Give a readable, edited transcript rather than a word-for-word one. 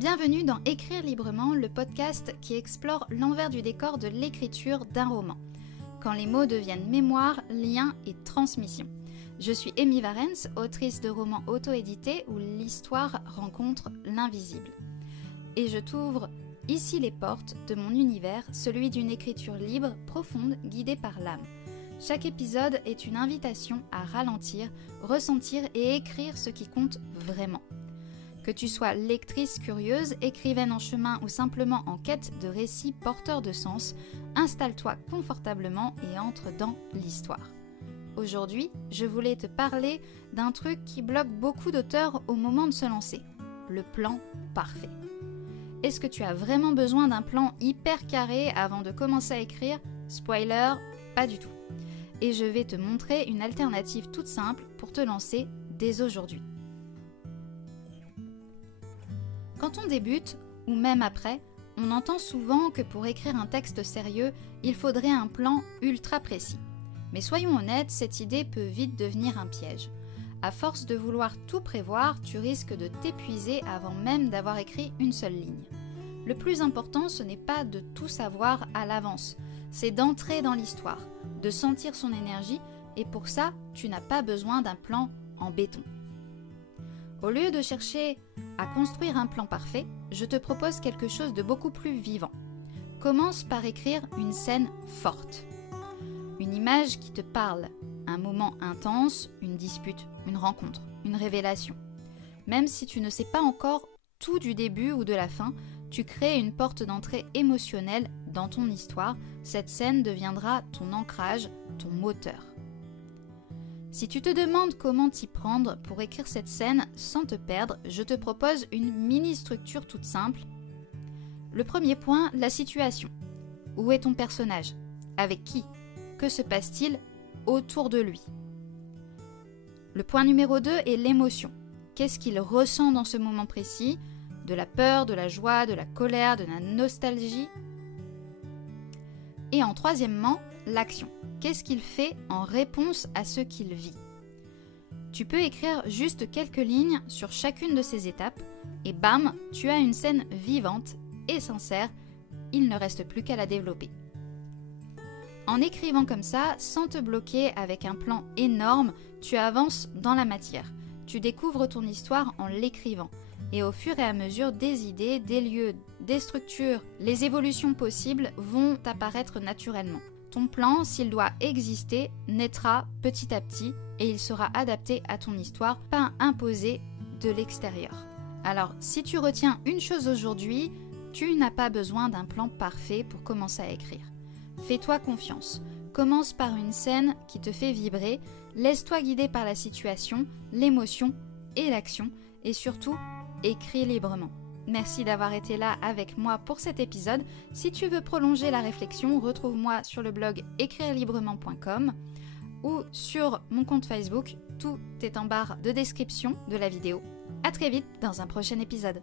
Bienvenue dans Écrire librement, le podcast qui explore l'envers du décor de l'écriture d'un roman. Quand les mots deviennent mémoire, lien et transmission. Je suis Amy Varens, autrice de romans auto-édités où l'histoire rencontre l'invisible. Et je t'ouvre ici les portes de mon univers, celui d'une écriture libre, profonde, guidée par l'âme. Chaque épisode est une invitation à ralentir, ressentir et écrire ce qui compte vraiment. Que tu sois lectrice curieuse, écrivaine en chemin ou simplement en quête de récits porteurs de sens, installe-toi confortablement et entre dans l'histoire. Aujourd'hui, je voulais te parler d'un truc qui bloque beaucoup d'auteurs au moment de se lancer, le plan parfait. Est-ce que tu as vraiment besoin d'un plan hyper carré avant de commencer à écrire ? Spoiler, pas du tout. Et je vais te montrer une alternative toute simple pour te lancer dès aujourd'hui. Quand on débute, ou même après, on entend souvent que pour écrire un texte sérieux, il faudrait un plan ultra précis. Mais soyons honnêtes, cette idée peut vite devenir un piège. À force de vouloir tout prévoir, tu risques de t'épuiser avant même d'avoir écrit une seule ligne. Le plus important, ce n'est pas de tout savoir à l'avance, c'est d'entrer dans l'histoire, de sentir son énergie, et pour ça, tu n'as pas besoin d'un plan en béton. Au lieu de chercher à construire un plan parfait, je te propose quelque chose de beaucoup plus vivant. Commence par écrire une scène forte. Une image qui te parle, un moment intense, une dispute, une rencontre, une révélation. Même si tu ne sais pas encore tout du début ou de la fin, tu crées une porte d'entrée émotionnelle dans ton histoire. Cette scène deviendra ton ancrage, ton moteur. Si tu te demandes comment t'y prendre pour écrire cette scène sans te perdre, je te propose une mini-structure toute simple. Le premier point, la situation. Où est ton personnage ? Avec qui ? Que se passe-t-il autour de lui ? Le point numéro 2 est l'émotion. Qu'est-ce qu'il ressent dans ce moment précis ? De la peur, de la joie, de la colère, de la nostalgie ? Et en troisièmement, l'action. Qu'est-ce qu'il fait en réponse à ce qu'il vit ? Tu peux écrire juste quelques lignes sur chacune de ces étapes et bam, tu as une scène vivante et sincère, il ne reste plus qu'à la développer. En écrivant comme ça, sans te bloquer avec un plan énorme, tu avances dans la matière. Tu découvres ton histoire en l'écrivant. Et au fur et à mesure, des idées, des lieux, des structures, les évolutions possibles vont apparaître naturellement. Ton plan, s'il doit exister, naîtra petit à petit et il sera adapté à ton histoire, pas imposé de l'extérieur. Alors, si tu retiens une chose aujourd'hui, tu n'as pas besoin d'un plan parfait pour commencer à écrire. Fais-toi confiance. Commence par une scène qui te fait vibrer, laisse-toi guider par la situation, l'émotion et l'action et surtout, écris librement. Merci d'avoir été là avec moi pour cet épisode. Si tu veux prolonger la réflexion, retrouve-moi sur le blog écrirelibrement.com ou sur mon compte Facebook. Tout est en barre de description de la vidéo. À très vite dans un prochain épisode.